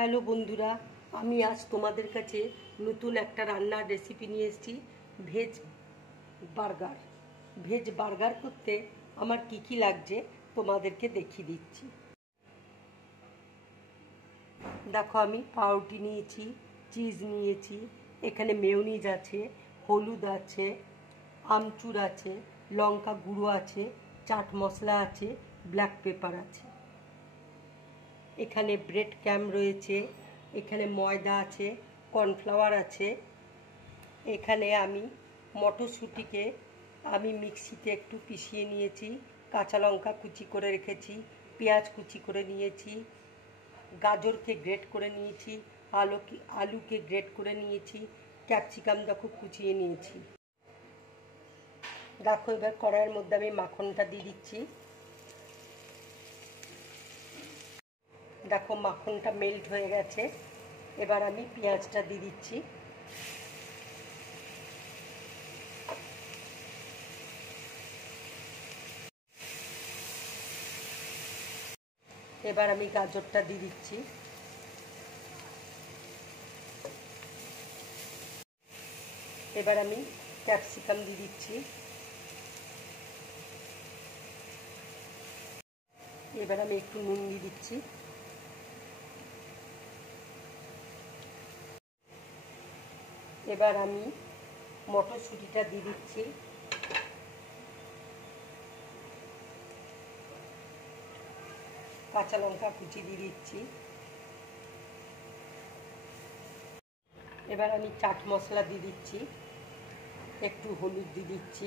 Hello বন্ধুরা, আমি আজ তোমাদের কাছে নতুন একটা রান্নার রেসিপি নিয়ে এসেছি। Veg burger. ভেজ বার্গার করতে আমার কি কি লাগছে তোমাদেরকে দেখিয়ে দিচ্ছি। দেখো, আমি পাউরুটি নিয়েছি, চিজ নিয়েছি, এখানে মেয়োনিজ আছে, হলুদ আছে, আমচুর আছে, লঙ্কা গুঁড়ো আছে, চাট মশলা আছে, ব্ল্যাক পেপার আছে। এখানে ব্রেড ক্যাম রয়েছে, এখানে ময়দা আছে, কর্নফ্লাওয়ার আছে। এখানে আমি মটরশুঁটিকে মিক্সিতে একটু পিষিয়ে নিয়েছি, কাঁচা লঙ্কা কুচি করে রেখেছি, পেঁয়াজ কুচি করে নিয়েছি, গাজরকে গ্রেট করে নিয়েছি, আলুকে গ্রেট করে নিয়েছি, ক্যাপসিকাম দেখো কুচিয়ে নিয়েছি। দেখো, এবার কড়াইয়ের মধ্যে আমি মাখনটা দিয়ে দিচ্ছি। দেখো, মাখনটা মেল্ট হয়ে গেছে। এবার আমি পেঁয়াজটা দিয়ে দিচ্ছি। এবার আমি গাজরটা দিয়ে দিচ্ছি। এবার আমি ক্যাপসিকাম দিয়ে দিচ্ছি। এবার আমি একটু নুন দিয়ে দিচ্ছি। এবার আমি মটরশুঁটিটা দিয়ে দিচ্ছি। কাঁচা লঙ্কা কুচি দিয়ে দিচ্ছি। এবার আমি চাট মশলা দিয়ে দিচ্ছি, একটু হলুদ দিয়ে দিচ্ছি,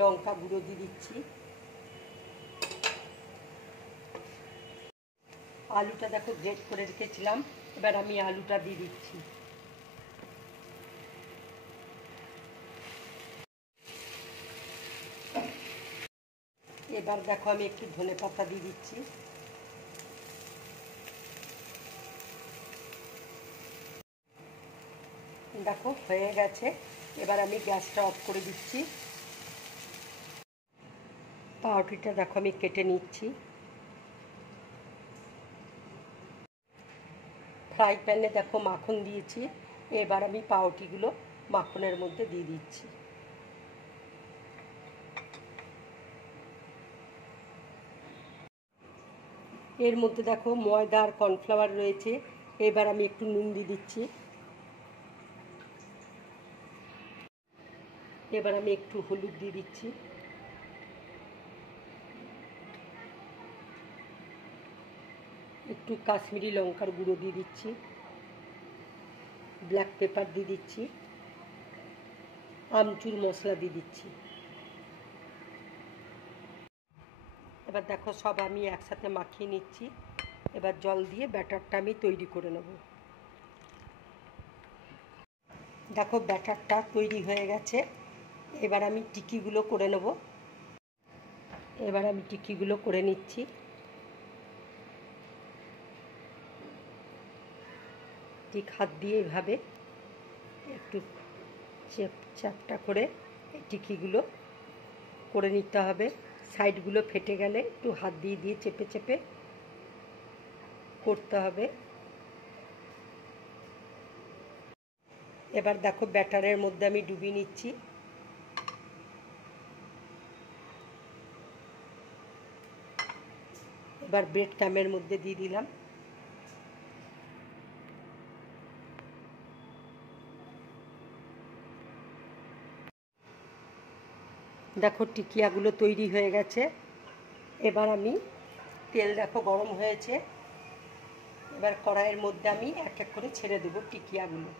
লঙ্কা গুঁড়ো দিয়ে দিচ্ছি। আলুটা দেখো গ্রেট করে রেখেছিলাম, এবার আমি আলুটা দিয়ে দিচ্ছি। এবার দেখো, আমি একটু ধনেপাতা দিয়ে দিচ্ছি। দেখো হয়ে গেছে। এবার আমি গ্যাসটা অফ করে দিচ্ছি। পাউরুটিটা দেখো আমি কেটে নিচ্ছি। ফ্রাই প্যানে দেখো মাখন দিয়েছি। এবার আমি পাউরুটিগুলো মাখনের মধ্যে দিয়ে দিচ্ছি। এর মধ্যে দেখো ময়দা আর কর্নফ্লাওয়ার রয়েছে। এবার আমি একটু নুন দিয়ে দিচ্ছি। এবার আমি একটু হলুদ দিয়ে দিচ্ছি। একটু কাশ্মীরি লঙ্কার গুঁড়ো দিয়ে দিচ্ছি, ব্ল্যাক পেপার দিয়ে দিচ্ছি, আমচুর মশলা দিয়ে দিচ্ছি। এবার দেখো সব আমি একসাথে মাখিয়ে নিচ্ছি। এবার জল দিয়ে ব্যাটারটা আমি তৈরি করে নেব। দেখো ব্যাটারটা তৈরি হয়ে গেছে। এবার আমি টিকিগুলো করে নেব। এবার আমি টিকিগুলো করে নিচ্ছি। ঠিক হাত দিয়ে এভাবে একটু চ্যাপটা করে এই টিকিগুলো করে নিতে হবে। সাইডগুলো ফেটে গেলে একটু হাত দিয়ে দিয়ে চেপে চেপে করতে হবে। এবার দেখো ব্যাটারের মধ্যে আমি ডুবিয়ে নিচ্ছি। এবার ব্রেড ক্রাম্বের মধ্যে দিয়ে দিলাম। দেখো টিকিয়াগুলো তৈরি হয়ে গেছে। এবার আমি তেল দেখো গরম হয়েছে। এবার কড়াইয়ের মধ্যে আমি এক এক করে ছেড়ে দেবো টিকিয়াগুলো।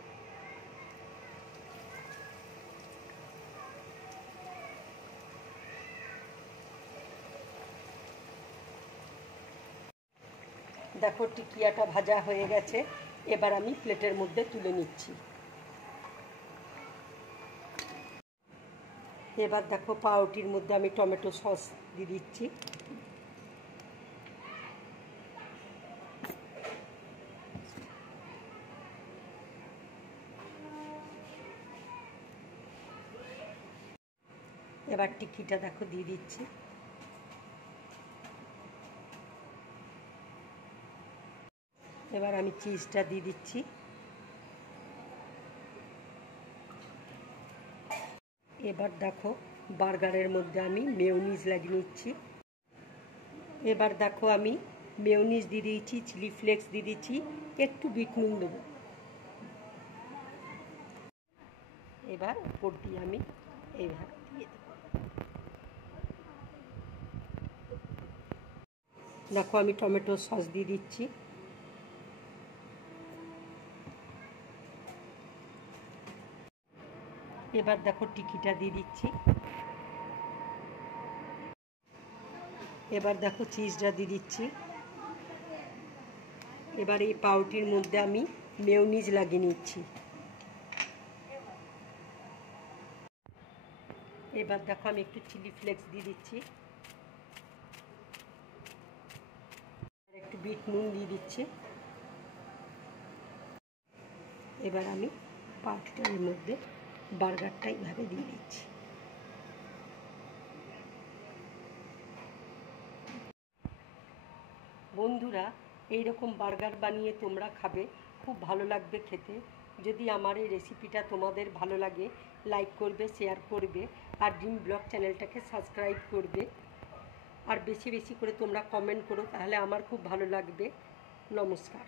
দেখো টিকিয়াটা ভাজা হয়ে গেছে। এবার আমি প্লেটের মধ্যে তুলে নিচ্ছি। এবার দেখো পাউরুটির মধ্যে আমি টমেটো সস দিয়ে দিচ্ছি। এবার টিকিটা দেখো দিয়ে দিচ্ছি। এবার আমি চিজটা দিয়ে দিচ্ছি। এবার দেখো বার্গারের মধ্যে আমি মেয়োনিজ লাগিয়ে নিচ্ছি। এবার দেখো আমি মেয়োনিজ দিয়ে দিয়েছি, চিলি ফ্লেক্স দিয়ে দিচ্ছি, একটু বিট নুন দেবো। এবার উপর দিয়ে আমি এইভাবে দিয়ে দেবো। দেখো আমি টমেটো সস দিয়ে দিচ্ছি। এবার দেখো টিকিটা দিয়ে দিচ্ছি। এবার দেখো চিজটা দিয়ে দিচ্ছি। এবার এই পাউরুটির মধ্যে আমি মেয়োনিজ লাগিয়ে নিচ্ছি। এবার দেখো আমি একটু চিলি ফ্লেক্স দিয়ে দিচ্ছি, আর একটু বিট নুন দিয়ে দিচ্ছি। এবার আমি পাউরুটিটার মধ্যে বার্গারটা এইভাবে দিয়ে দিচ্ছি। বন্ধুরা, এই রকম বার্গার বানিয়ে তোমরা খাবে, খুব ভালো লাগবে খেতে। যদি আমার এই রেসিপিটা তোমাদের ভালো লাগে, লাইক করবে, শেয়ার করবে, আর ড্রিম ব্লগ চ্যানেলটাকে সাবস্ক্রাইব করবে। আর বেশি বেশি করে তোমরা কমেন্ট করো, তাহলে আমার খুব ভালো লাগবে। নমস্কার।